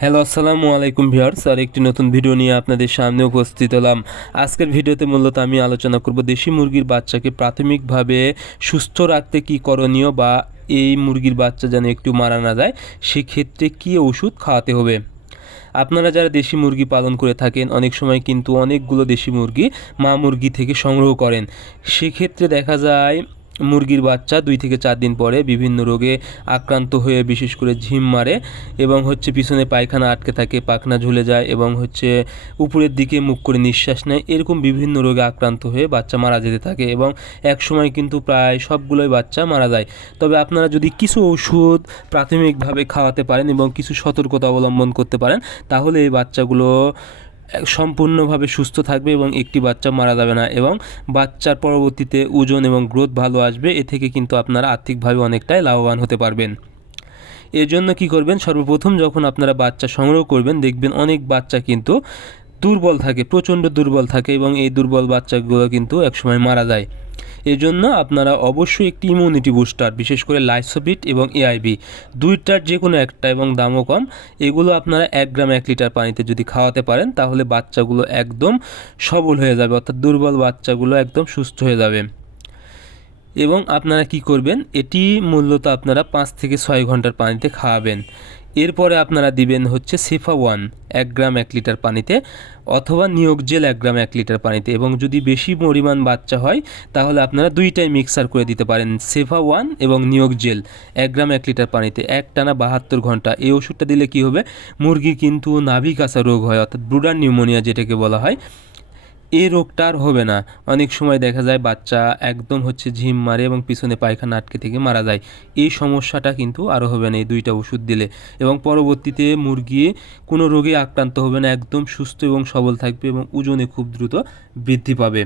Hello, আসসালামু আলাইকুম viewers. আর একটি নতুন ভিডিও নিয়ে আপনাদের সামনে উপস্থিত হলাম। আজকের ভিডিওতে মূলত আমি আলোচনা করব দেশি মুরগির বাচ্চাকে প্রাথমিকভাবে সুস্থ রাখতে কী করণীয়, বা এই মুরগির বাচ্চা যেন একটু মারা না যায় সেক্ষেত্রে কী ওষুধ খাওয়াতে হবে। আপনারা যারা দেশি মুরগি পালন করে থাকেন, অনেক সময় কিন্তু অনেকগুলো দেশি মুরগি মা মুরগি থেকে সংগ্রহ করেন। সেক্ষেত্রে দেখা যায় মুরগির বাচ্চা 2 থেকে 4 দিন পরে বিভিন্ন রোগে আক্রান্ত হয়ে বিশেষ করে ঝিম মারে এবং পিছনে পায়খানা আটকে থাকে, পাখনা ঝুলে যায় এবং উপরের দিকে মুখ করে নিঃশ্বাস নেয়। এরকম বিভিন্ন রোগে আক্রান্ত হয়ে বাচ্চা মারা যেতে থাকে এবং এক সময় কিন্তু প্রায় সবগুলোই বাচ্চা মারা যায়। তবে আপনারা যদি কিছু ওষুধ প্রাথমিকভাবে খাওয়াতে পারেন এবং কিছু সতর্কতা অবলম্বন করতে পারেন, তাহলে এই বাচ্চাগুলো সম্পূর্ণভাবে সুস্থ থাকবে এবং একটি বাচ্চা মারা যাবে না এবং বাচ্চার পরবর্তীতে ওজন এবং গ্রোথ ভালো আসবে। এ থেকে কিন্তু আপনারা আর্থিকভাবে অনেকটাই লাভবান হতে পারবেন। এর জন্য কী করবেন, সর্বপ্রথম যখন আপনারা বাচ্চা সংগ্রহ করবেন, দেখবেন অনেক বাচ্চা কিন্তু দুর্বল থাকে, প্রচণ্ড দুর্বল থাকে এবং এই দুর্বল বাচ্চাগুলো কিন্তু একসময় মারা যায়। এজন্য আপনারা অবশ্যই একটি ইমিউনিটি বুস্টার, বিশেষ করে লাইসোবিট এবং এআইবি, দুইটার যে কোনো একটা এবং দামও কম, এগুলো আপনারা 1 গ্রাম 1 লিটার পানিতে যদি খাওয়াতে পারেন, তাহলে বাচ্চাগুলো একদম সবল হয়ে যাবে, অর্থাৎ দুর্বল বাচ্চাগুলো একদম সুস্থ হয়ে যাবে। এবং আপনারা কি করবেন, এটি মূলত আপনারা 5 থেকে 6 ঘন্টার পানিতে খাওয়াবেন। এরপরে আপনারা দিবেন সেফা-1 1 গ্রাম 1 লিটার পানিতে, অথবা নিয়োগ জেল 1 গ্রাম 1 লিটার পানিতে। এবং যদি বেশি পরিমাণ বাচ্চা হয় তাহলে আপনারা দুইটাই মিক্সার করে দিতে পারেন, সেফা-1 এবং নিয়োগ জেল 1 গ্রাম 1 লিটার পানিতে একটানা 72 ঘন্টা। এই ওষুধটা দিলে কি হবে, মুরগির কিন্তু নাভিকাঁচা রোগ হয়, অর্থাৎ ব্রুডার নিউমোনিয়া যেটাকে বলা হয়, এই রোগটা আর হবে না। অনেক সময় দেখা যায় বাচ্চা একদম ঝিম মারে এবং পিছনে পায়খানা আটকে থেকে মারা যায়। এই সমস্যাটা কিন্তু আরও হবে না এই দুইটা ওষুধ দিলে, এবং পরবর্তীতে মুরগি কোনো রোগে আক্রান্ত হবে না, একদম সুস্থ এবং সবল থাকবে এবং ওজনে খুব দ্রুত বৃদ্ধি পাবে।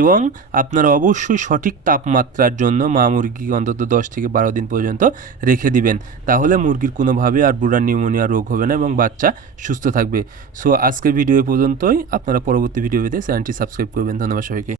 এবং আপনারা অবশ্যই সঠিক তাপমাত্রার জন্য মা মুরগি অন্তত 10 থেকে 12 দিন পর্যন্ত রেখে দিবেন, তাহলে মুরগির কোনোভাবে আর ব্রুডার নিউমোনিয়া রোগ হবে না এবং বাচ্চা সুস্থ থাকবে। সো আজকের ভিডিও পর্যন্তই। আপনারা পরবর্তী ভিডিও পেতে চ্যানেলটি সাবস্ক্রাইব করবেন। ধন্যবাদ সবাইকে।